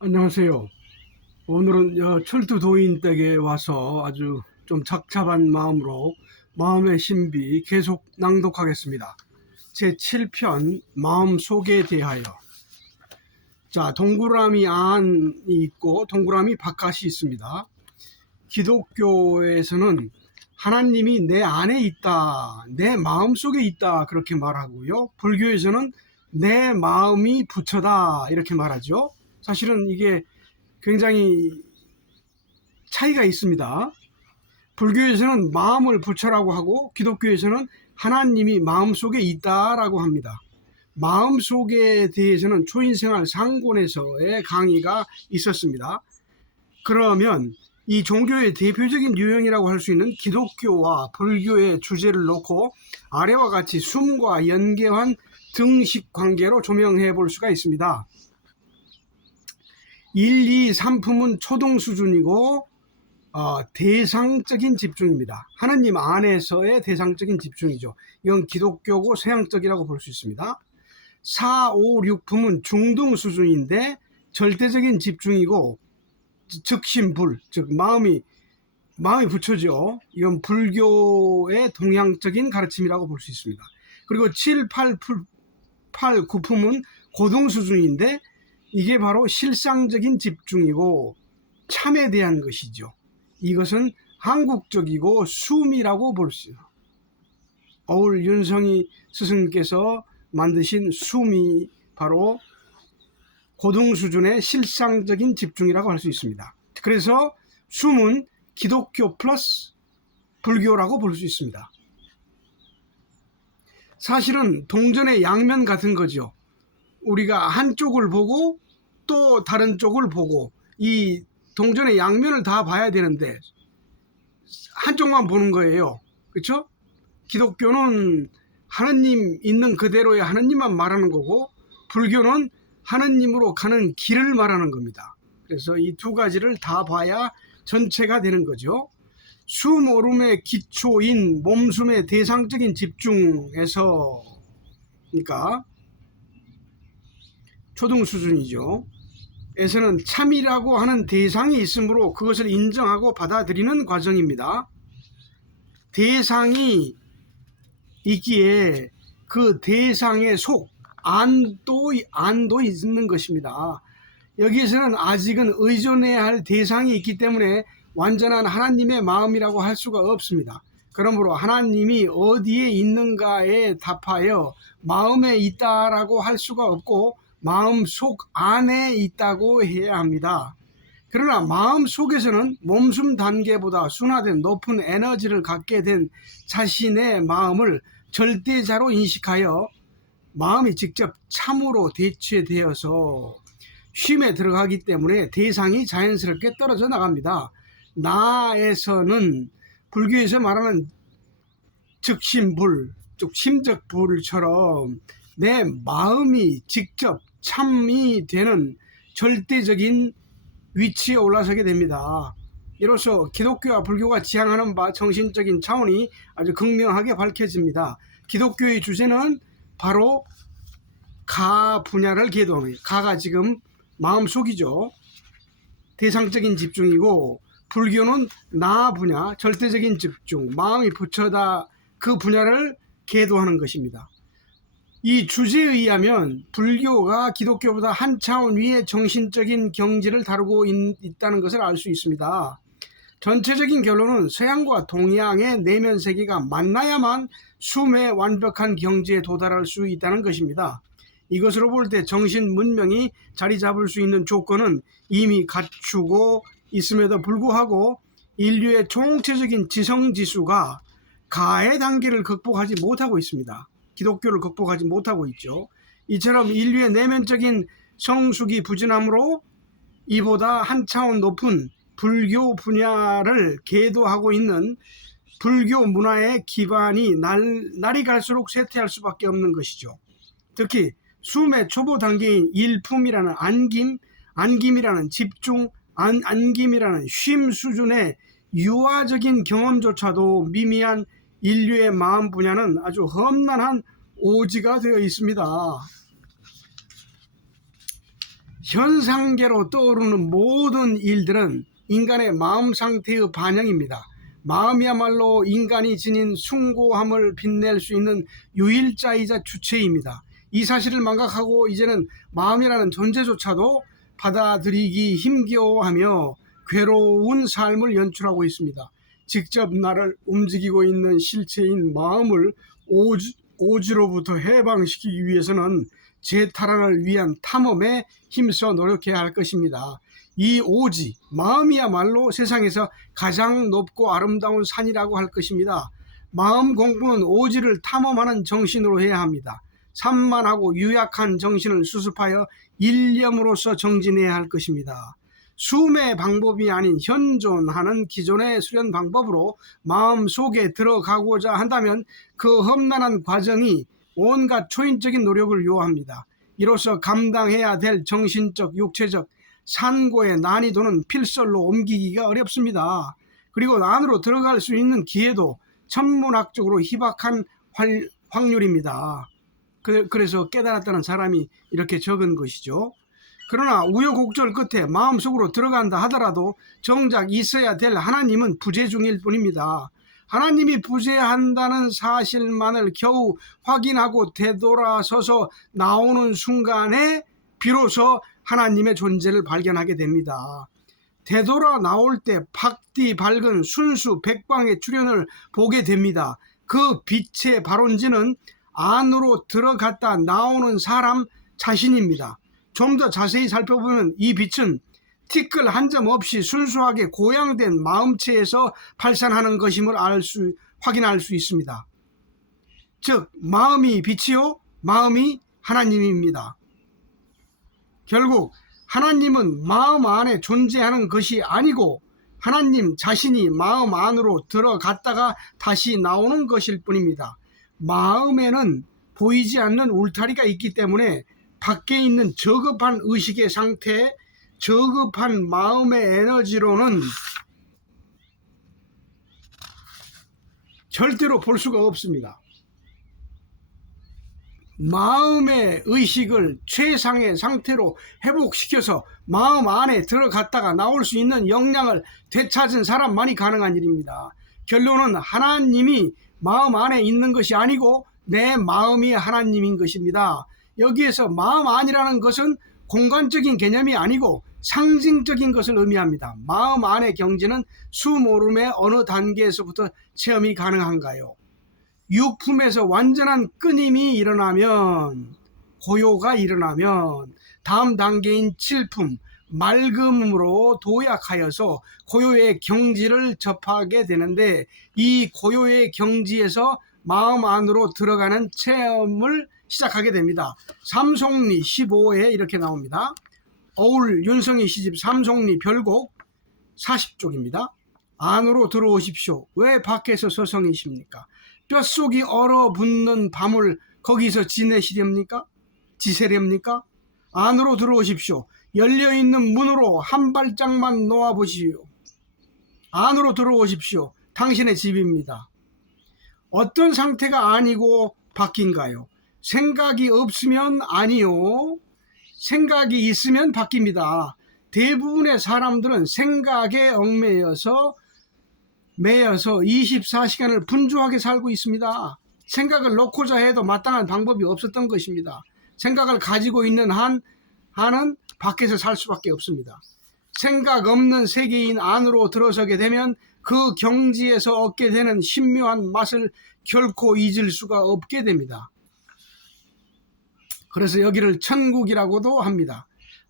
안녕하세요. 오늘은 철두도인 댁에 와서 아주 좀 착잡한 마음으로 마음의 신비 계속 낭독하겠습니다. 제7편 마음속에 대하여. 자, 동그라미 안이 있고 동그라미 바깥이 있습니다. 기독교에서는 하나님이 내 안에 있다, 내 마음속에 있다 그렇게 말하고요. 불교에서는 내 마음이 부처다 이렇게 말하죠. 사실은 이게 굉장히 차이가 있습니다. 불교에서는 마음을 부처라고 하고 기독교에서는 하나님이 마음속에 있다라고 합니다. 마음속에 대해서는 초인생활 상권에서의 강의가 있었습니다. 그러면 이 종교의 대표적인 유형이라고 할 수 있는 기독교와 불교의 주제를 놓고 아래와 같이 숨과 연계한 등식 관계로 조명해 볼 수가 있습니다. 1, 2, 3품은 초동 수준이고 대상적인 집중입니다. 하나님 안에서의 대상적인 집중이죠. 이건 기독교고 서양적이라고 볼 수 있습니다. 4, 5, 6품은 중등 수준인데 절대적인 집중이고 즉심불, 즉 마음이 부처죠. 이건 불교의 동양적인 가르침이라고 볼 수 있습니다. 그리고 7, 8, 9품은 고등 수준인데 이게 바로 실상적인 집중이고 참에 대한 것이죠. 이것은 한국적이고 숨이라고 볼 수 있어요. 어울 윤성희 스승께서 만드신 숨이 바로 고등 수준의 실상적인 집중이라고 할 수 있습니다. 그래서 숨은 기독교 플러스 불교라고 볼 수 있습니다. 사실은 동전의 양면 같은 거죠. 우리가 한쪽을 보고 또 다른 쪽을 보고 이 동전의 양면을 다 봐야 되는데 한쪽만 보는 거예요. 그렇죠? 기독교는 하느님 있는 그대로의 하느님만 말하는 거고 불교는 하느님으로 가는 길을 말하는 겁니다. 그래서 이 두 가지를 다 봐야 전체가 되는 거죠. 숨 오름의 기초인 몸숨의 대상적인 집중에서 그러니까 초등 수준이죠. 에서는 참이라고 하는 대상이 있으므로 그것을 인정하고 받아들이는 과정입니다. 대상이 있기에 그 대상의 속, 안도 있는 것입니다. 여기에서는 아직은 의존해야 할 대상이 있기 때문에 완전한 하나님의 마음이라고 할 수가 없습니다. 그러므로 하나님이 어디에 있는가에 답하여 마음에 있다라고 할 수가 없고 마음속 안에 있다고 해야 합니다. 그러나 마음 속에서는 몸숨 단계보다 순화된 높은 에너지를 갖게 된 자신의 마음을 절대자로 인식하여 마음이 직접 참으로 대체되어서 쉼에 들어가기 때문에 대상이 자연스럽게 떨어져 나갑니다. 나에서는 불교에서 말하는 즉심불, 즉 심적불처럼 내 마음이 직접 참이 되는 절대적인 위치에 올라서게 됩니다. 이로써 기독교와 불교가 지향하는 바 정신적인 차원이 아주 극명하게 밝혀집니다. 기독교의 주제는 바로 가 분야를 계도합니다. 가가 지금 마음속이죠. 대상적인 집중이고 불교는 나 분야, 절대적인 집중, 마음이 부처다 그 분야를 계도하는 것입니다. 이 주제에 의하면 불교가 기독교보다 한 차원 위의 정신적인 경지를 다루고 있다는 것을 알 수 있습니다. 전체적인 결론은 서양과 동양의 내면 세계가 만나야만 숨의 완벽한 경지에 도달할 수 있다는 것입니다. 이것으로 볼 때 정신 문명이 자리 잡을 수 있는 조건은 이미 갖추고 있음에도 불구하고 인류의 총체적인 지성지수가 가의 단계를 극복하지 못하고 있습니다. 기독교를 극복하지 못하고 있죠. 이처럼 인류의 내면적인 성숙이 부진함으로 이보다 한 차원 높은 불교 분야를 계도하고 있는 불교 문화의 기반이 날이 갈수록 쇠퇴할 수밖에 없는 것이죠. 특히 숨의 초보 단계인 일품이라는 안김이라는 집중, 안김이라는 쉼 수준의 유아적인 경험조차도 미미한 인류의 마음 분야는 아주 험난한 오지가 되어 있습니다. 현상계로 떠오르는 모든 일들은 인간의 마음 상태의 반영입니다. 마음이야말로 인간이 지닌 숭고함을 빛낼 수 있는 유일자이자 주체입니다. 이 사실을 망각하고 이제는 마음이라는 존재조차도 받아들이기 힘겨워하며 괴로운 삶을 연출하고 있습니다. 직접 나를 움직이고 있는 실체인 마음을 오지로부터 해방시키기 위해서는 재탈환을 위한 탐험에 힘써 노력해야 할 것입니다. 이 오지, 마음이야말로 세상에서 가장 높고 아름다운 산이라고 할 것입니다. 마음 공부는 오지를 탐험하는 정신으로 해야 합니다. 산만하고 유약한 정신을 수습하여 일념으로서 정진해야 할 것입니다. 수매 방법이 아닌 현존하는 기존의 수련 방법으로 마음 속에 들어가고자 한다면 그 험난한 과정이 온갖 초인적인 노력을 요합니다. 이로써 감당해야 될 정신적, 육체적 산고의 난이도는 필설로 옮기기가 어렵습니다. 그리고 안으로 들어갈 수 있는 기회도 천문학적으로 희박한 확률입니다. 그래서 깨달았다는 사람이 이렇게 적은 것이죠. 그러나 우여곡절 끝에 마음속으로 들어간다 하더라도 정작 있어야 될 하나님은 부재 중일 뿐입니다. 하나님이 부재한다는 사실만을 겨우 확인하고 되돌아서서 나오는 순간에 비로소 하나님의 존재를 발견하게 됩니다. 되돌아 나올 때 박디 밝은 순수 백광의 출현을 보게 됩니다. 그 빛의 발원지는 안으로 들어갔다 나오는 사람 자신입니다. 좀 더 자세히 살펴보면 이 빛은 티끌 한 점 없이 순수하게 고양된 마음체에서 발산하는 것임을 확인할 수 있습니다. 즉 마음이 빛이요 마음이 하나님입니다. 결국 하나님은 마음 안에 존재하는 것이 아니고 하나님 자신이 마음 안으로 들어갔다가 다시 나오는 것일 뿐입니다. 마음에는 보이지 않는 울타리가 있기 때문에 밖에 있는 저급한 의식의 상태, 저급한 마음의 에너지로는 절대로 볼 수가 없습니다. 마음의 의식을 최상의 상태로 회복시켜서 마음 안에 들어갔다가 나올 수 있는 역량을 되찾은 사람만이 가능한 일입니다. 결론은 하나님이 마음 안에 있는 것이 아니고 내 마음이 하나님인 것입니다. 여기에서 마음 안이라는 것은 공간적인 개념이 아니고 상징적인 것을 의미합니다. 마음 안의 경지는 수모름의 어느 단계에서부터 체험이 가능한가요? 육품에서 완전한 끊임이 일어나면, 고요가 일어나면 다음 단계인 칠품, 맑음으로 도약하여서 고요의 경지를 접하게 되는데 이 고요의 경지에서 마음 안으로 들어가는 체험을 시작하게 됩니다. 삼송리 15에 이렇게 나옵니다. 어울 윤성희 시집 삼송리 별곡 40쪽입니다. 안으로 들어오십시오. 왜 밖에서 서성이십니까? 뼛속이 얼어붙는 밤을 거기서 지내시렵니까? 지새렵니까? 안으로 들어오십시오. 열려있는 문으로 한 발짝만 놓아보시오. 안으로 들어오십시오. 당신의 집입니다. 어떤 상태가 아니고 바뀐가요? 생각이 없으면 아니요. 생각이 있으면 바뀝니다. 대부분의 사람들은 생각에 얽매여서 24시간을 분주하게 살고 있습니다. 생각을 놓고자 해도 마땅한 방법이 없었던 것입니다. 생각을 가지고 있는 한은 밖에서 살 수밖에 없습니다. 생각 없는 세계인 안으로 들어서게 되면 그 경지에서 얻게 되는 신묘한 맛을 결코 잊을 수가 없게 됩니다. 그래서 여기를 천국이라고도 합니다.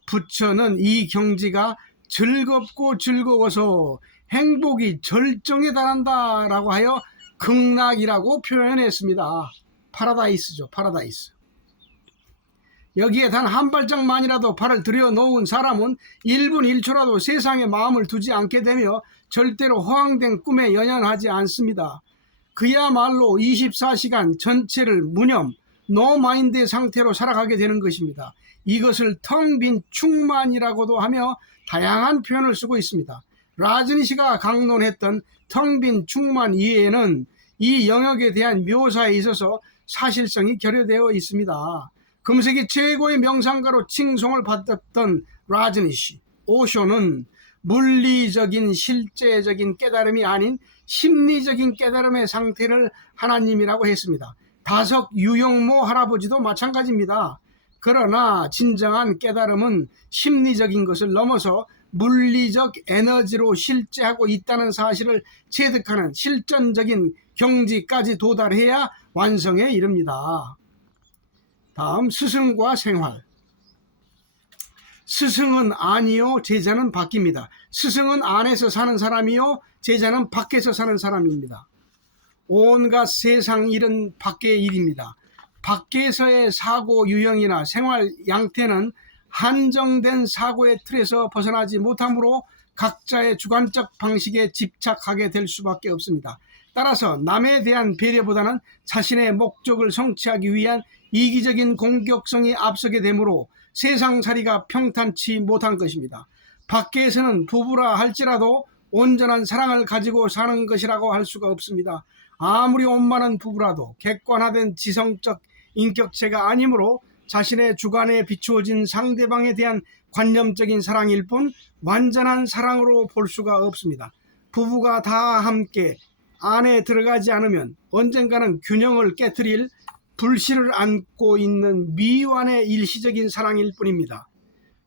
부처는 이 경지가 즐겁고 즐거워서 행복이 절정에 달한다 라고 하여 극락이라고 표현했습니다. 파라다이스죠. 파라다이스. 여기에 단 한 발짝만이라도 발을 들여놓은 사람은 1분 1초라도 세상에 마음을 두지 않게 되며 절대로 허황된 꿈에 연연하지 않습니다. 그야말로 24시간 전체를 무념, 노마인드의 상태로 살아가게 되는 것입니다. 이것을 텅 빈 충만이라고도 하며 다양한 표현을 쓰고 있습니다. 라즈니시가 강론했던 텅 빈 충만 이해에는 이 영역에 대한 묘사에 있어서 사실성이 결여되어 있습니다. 금세기 최고의 명상가로 칭송을 받았던 라즈니시 오쇼는 물리적인 실제적인 깨달음이 아닌 심리적인 깨달음의 상태를 하나님이라고 했습니다. 다석 유영모 할아버지도 마찬가지입니다. 그러나 진정한 깨달음은 심리적인 것을 넘어서 물리적 에너지로 실제하고 있다는 사실을 체득하는 실전적인 경지까지 도달해야 완성에 이릅니다. 다음, 스승과 생활. 스승은 안이요 제자는 밖입니다. 스승은 안에서 사는 사람이요 제자는 밖에서 사는 사람입니다. 온갖 세상 일은 밖의 일입니다. 밖에서의 사고 유형이나 생활 양태는 한정된 사고의 틀에서 벗어나지 못하므로 각자의 주관적 방식에 집착하게 될 수밖에 없습니다. 따라서 남에 대한 배려보다는 자신의 목적을 성취하기 위한 이기적인 공격성이 앞서게 되므로 세상살이가 평탄치 못한 것입니다. 밖에서는 부부라 할지라도 온전한 사랑을 가지고 사는 것이라고 할 수가 없습니다. 아무리 원만한 부부라도 객관화된 지성적 인격체가 아니므로 자신의 주관에 비추어진 상대방에 대한 관념적인 사랑일 뿐 완전한 사랑으로 볼 수가 없습니다. 부부가 다 함께 안에 들어가지 않으면 언젠가는 균형을 깨트릴 불씨를 안고 있는 미완의 일시적인 사랑일 뿐입니다.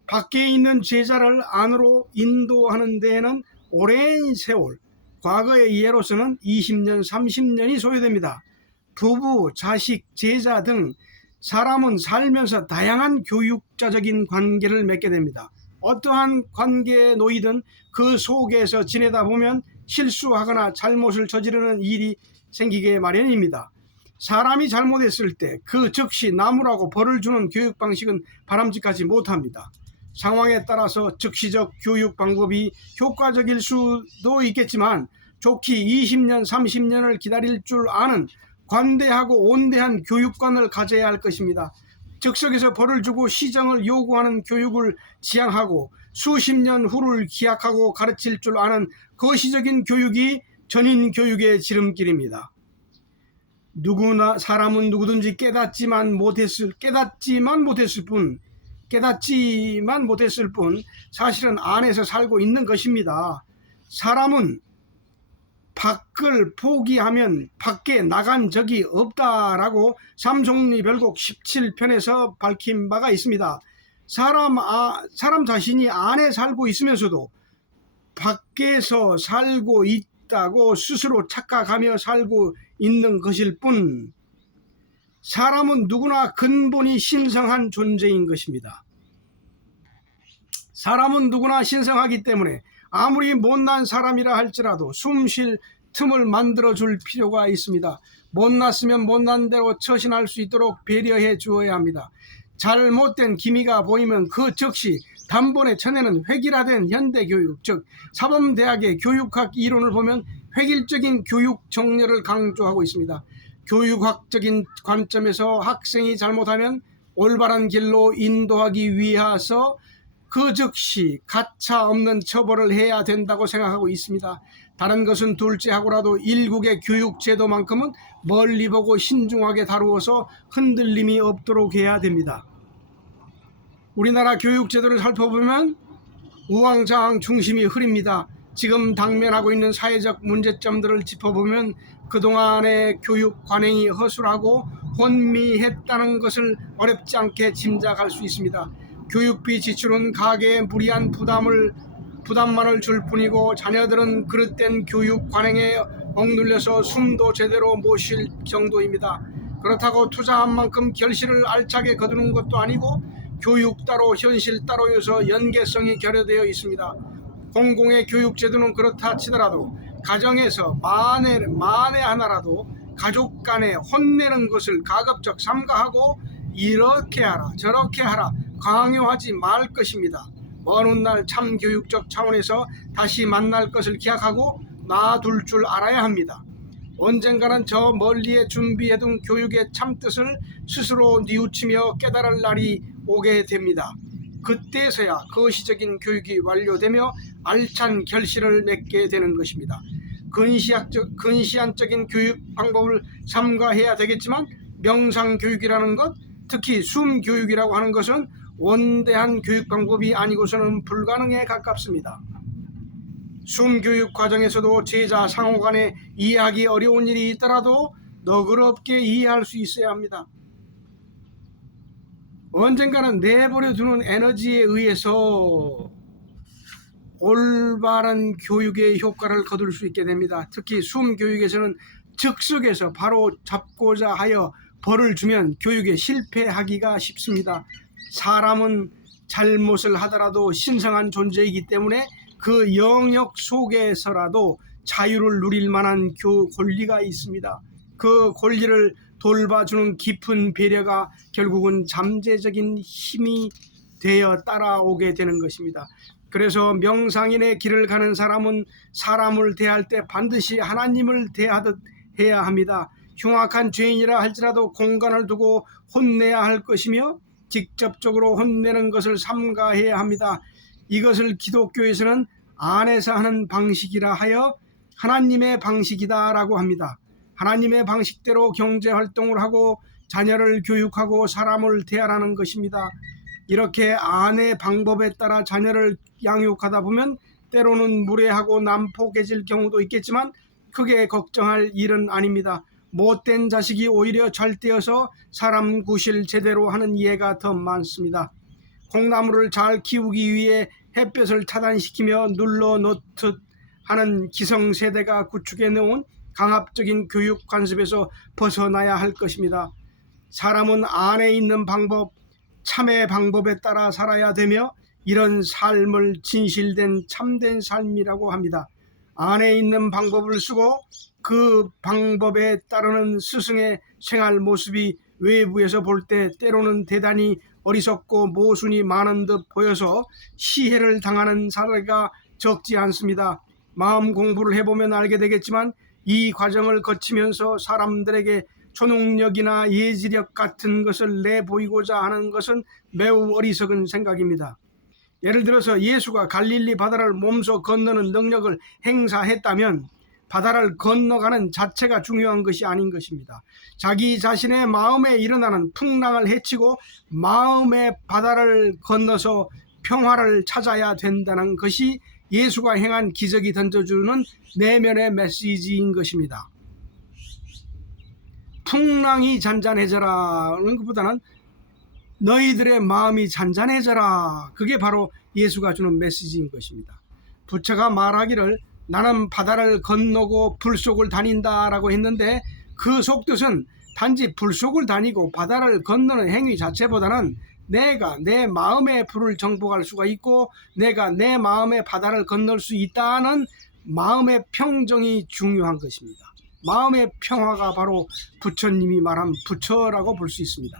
밖에 있는 제자를 안으로 인도하는 데에는 오랜 세월, 과거의 예로서는 20년, 30년이 소요됩니다. 부부, 자식, 제자 등 사람은 살면서 다양한 교육자적인 관계를 맺게 됩니다. 어떠한 관계에 놓이든 그 속에서 지내다 보면 실수하거나 잘못을 저지르는 일이 생기게 마련입니다. 사람이 잘못했을 때 그 즉시 나무라고 벌을 주는 교육 방식은 바람직하지 못합니다. 상황에 따라서 즉시적 교육 방법이 효과적일 수도 있겠지만 좋게 20년, 30년을 기다릴 줄 아는 관대하고 온대한 교육관을 가져야 할 것입니다. 즉석에서 벌을 주고 시정을 요구하는 교육을 지향하고 수십 년 후를 기약하고 가르칠 줄 아는 거시적인 교육이 전인 교육의 지름길입니다. 누구나 사람은 누구든지 깨닫지만 못했을 뿐 사실은 안에서 살고 있는 것입니다. 사람은 밖을 포기하면 밖에 나간 적이 없다라고 삼송리별곡 17편에서 밝힌 바가 있습니다. 사람 자신이 안에 살고 있으면서도 밖에서 살고 있다고 스스로 착각하며 살고 있는 것일 뿐 사람은 누구나 근본이 신성한 존재인 것입니다. 사람은 누구나 신성하기 때문에 아무리 못난 사람이라 할지라도 숨 쉴 틈을 만들어줄 필요가 있습니다. 못났으면 못난 대로 처신할 수 있도록 배려해 주어야 합니다. 잘못된 기미가 보이면 그 즉시 단번에 쳐내는 획일화된 현대교육, 즉 사범대학의 교육학 이론을 보면 획일적인 교육 정렬을 강조하고 있습니다. 교육학적인 관점에서 학생이 잘못하면 올바른 길로 인도하기 위해서 그 즉시 가차 없는 처벌을 해야 된다고 생각하고 있습니다. 다른 것은 둘째하고라도 일국의 교육제도만큼은 멀리 보고 신중하게 다루어서 흔들림이 없도록 해야 됩니다. 우리나라 교육제도를 살펴보면 우왕좌왕 중심이 흐립니다. 지금 당면하고 있는 사회적 문제점들을 짚어보면 그동안의 교육 관행이 허술하고 혼미했다는 것을 어렵지 않게 짐작할 수 있습니다. 교육비 지출은 가계에 무리한 부담만을 줄 뿐이고 자녀들은 그릇된 교육 관행에 억눌려서 숨도 제대로 못 쉴 정도입니다. 그렇다고 투자한 만큼 결실을 알차게 거두는 것도 아니고 교육 따로 현실 따로여서 연계성이 결여되어 있습니다. 공공의 교육제도는 그렇다 치더라도 가정에서 만에 하나라도 가족 간에 혼내는 것을 가급적 삼가하고 이렇게 하라 저렇게 하라 강요하지 말 것입니다. 먼 훗날 참교육적 차원에서 다시 만날 것을 기약하고 놔둘 줄 알아야 합니다. 언젠가는 저 멀리에 준비해둔 교육의 참뜻을 스스로 뉘우치며 깨달을 날이 오게 됩니다. 그때서야 거시적인 교육이 완료되며 알찬 결실을 맺게 되는 것입니다. 근시안적인 교육 방법을 삼가해야 되겠지만 명상교육이라는 것, 특히 숨교육이라고 하는 것은 원대한 교육 방법이 아니고서는 불가능에 가깝습니다. 숨교육 과정에서도 제자 상호 간에 이해하기 어려운 일이 있더라도 너그럽게 이해할 수 있어야 합니다. 언젠가는 내버려 두는 에너지에 의해서 올바른 교육의 효과를 거둘 수 있게 됩니다. 특히 숨교육에서는 즉석에서 바로 잡고자 하여 벌을 주면 교육에 실패하기가 쉽습니다. 사람은 잘못을 하더라도 신성한 존재이기 때문에 그 영역 속에서라도 자유를 누릴 만한 권리가 있습니다. 그 권리를 돌봐주는 깊은 배려가 결국은 잠재적인 힘이 되어 따라오게 되는 것입니다. 그래서 명상인의 길을 가는 사람은 사람을 대할 때 반드시 하나님을 대하듯 해야 합니다. 흉악한 죄인이라 할지라도 공간을 두고 혼내야 할 것이며 직접적으로 혼내는 것을 삼가해야 합니다. 이것을 기독교에서는 안에서 하는 방식이라 하여 하나님의 방식이다라고 합니다. 하나님의 방식대로 경제활동을 하고 자녀를 교육하고 사람을 대하라는 것입니다. 이렇게 아내 방법에 따라 자녀를 양육하다 보면 때로는 무례하고 난폭해질 경우도 있겠지만 크게 걱정할 일은 아닙니다. 못된 자식이 오히려 잘되어서 사람 구실 제대로 하는 예가 더 많습니다. 콩나물을 잘 키우기 위해 햇볕을 차단시키며 눌러놓듯 하는 기성세대가 구축해 놓은 강압적인 교육 관습에서 벗어나야 할 것입니다. 사람은 안에 있는 방법, 참의 방법에 따라 살아야 되며 이런 삶을 진실된 참된 삶이라고 합니다. 안에 있는 방법을 쓰고 그 방법에 따르는 스승의 생활 모습이 외부에서 볼 때 때로는 대단히 어리석고 모순이 많은 듯 보여서 시해를 당하는 사례가 적지 않습니다. 마음 공부를 해보면 알게 되겠지만 이 과정을 거치면서 사람들에게 초능력이나 예지력 같은 것을 내보이고자 하는 것은 매우 어리석은 생각입니다. 예를 들어서 예수가 갈릴리 바다를 몸소 건너는 능력을 행사했다면 바다를 건너가는 자체가 중요한 것이 아닌 것입니다. 자기 자신의 마음에 일어나는 풍랑을 헤치고 마음의 바다를 건너서 평화를 찾아야 된다는 것이 예수가 행한 기적이 던져주는 내면의 메시지인 것입니다. 풍랑이 잔잔해져라는 것보다는 너희들의 마음이 잔잔해져라. 그게 바로 예수가 주는 메시지인 것입니다. 부처가 말하기를 나는 바다를 건너고 불 속을 다닌다라고 했는데 그 속뜻은 단지 불 속을 다니고 바다를 건너는 행위 자체보다는 내가 내 마음의 불을 정복할 수가 있고 내가 내 마음의 바다를 건널 수 있다는 마음의 평정이 중요한 것입니다. 마음의 평화가 바로 부처님이 말한 부처라고 볼 수 있습니다.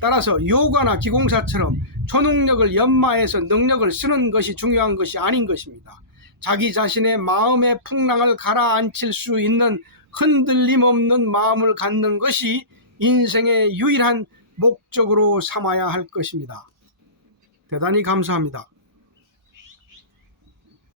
따라서 요가나 기공사처럼 초능력을 연마해서 능력을 쓰는 것이 중요한 것이 아닌 것입니다. 자기 자신의 마음의 풍랑을 가라앉힐 수 있는 흔들림 없는 마음을 갖는 것이 인생의 유일한 목적으로 삼아야 할 것입니다. 대단히 감사합니다.